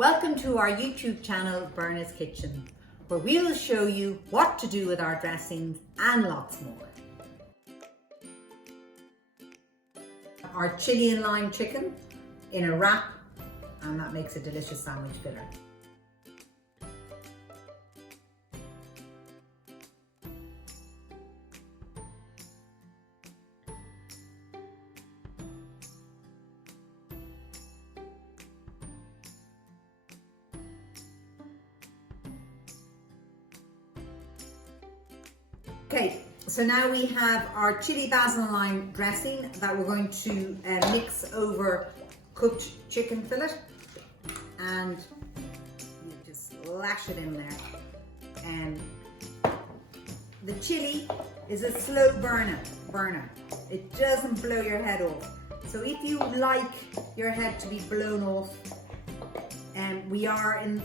Welcome to our YouTube channel, Berna's Kitchen, where we will show you what to do with our dressings and lots more. Our chili and lime chicken in a wrap, and that makes a delicious sandwich filler. Okay, so now we have our chili basil and lime dressing that we're going to mix over cooked chicken fillet, and you just lash it in there. And the chili is a slow burner. It doesn't blow your head off. So if you like your head to be blown off, we are in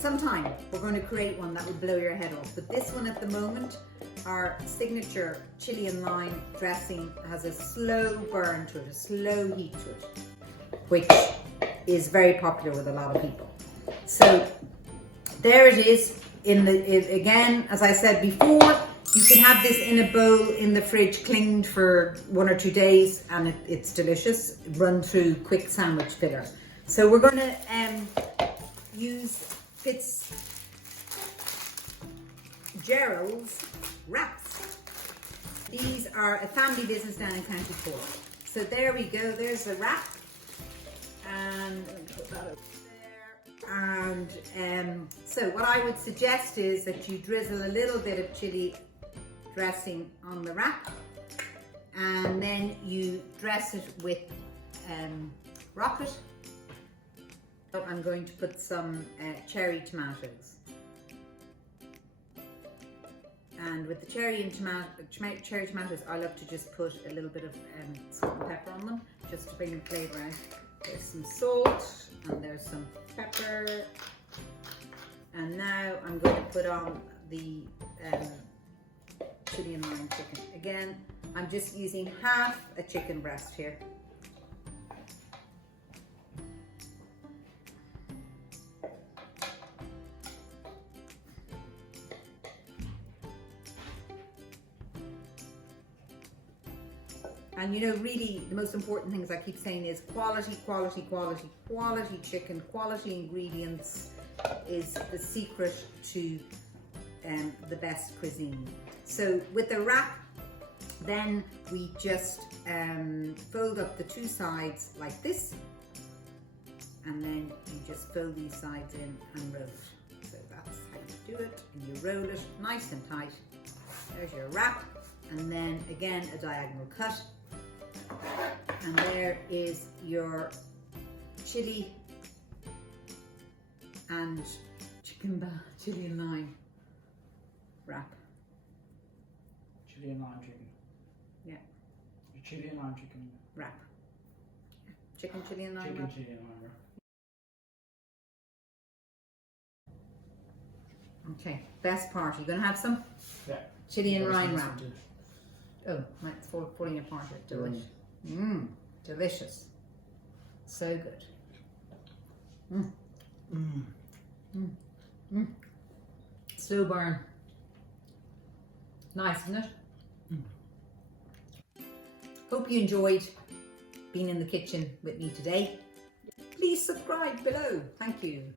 some time we're going to create one that will blow your head off. But this one at the moment, our signature chili and lime dressing, has a slow burn to it, a slow heat to it, which is very popular with a lot of people. So there it is. Again, as I said before, you can have this in a bowl in the fridge, clinged for 1 or 2 days, and it's delicious. Run through quick sandwich filler. So we're going to use Fitzgerald's wraps. These are a family business down in County Cork. So there we go, there's the wrap, and let me put that over there. And so what I would suggest is that you drizzle a little bit of chili dressing on the wrap, and then you dress it with rocket. I'm going to put some cherry tomatoes. And with the cherry tomatoes, I love to just put a little bit of salt and pepper on them, just to bring the flavour out. There's some salt, and there's some pepper. And now I'm going to put on the chili and lime chicken. Again, I'm just using half a chicken breast here. And you know, really, the most important things I keep saying is quality chicken, quality ingredients is the secret to the best cuisine. So with the wrap, then we just fold up the 2 sides like this, and then you just fold these sides in and roll it. So that's how you do it, and you roll it nice and tight. There's your wrap, and then again a diagonal cut. And there is your chili and chili and lime wrap. Chili and lime chicken. Yeah. Your chili and lime chicken wrap. Chicken chili and lime chicken wrap. Chili and lime wrap. Okay, best part. You're gonna have some? Yeah. Chili and lime wrap. Oh, it's falling apart. Delicious. Delicious. So good. Slow burn. Nice, isn't it? Hope you enjoyed being in the kitchen with me today. Please subscribe below. Thank you.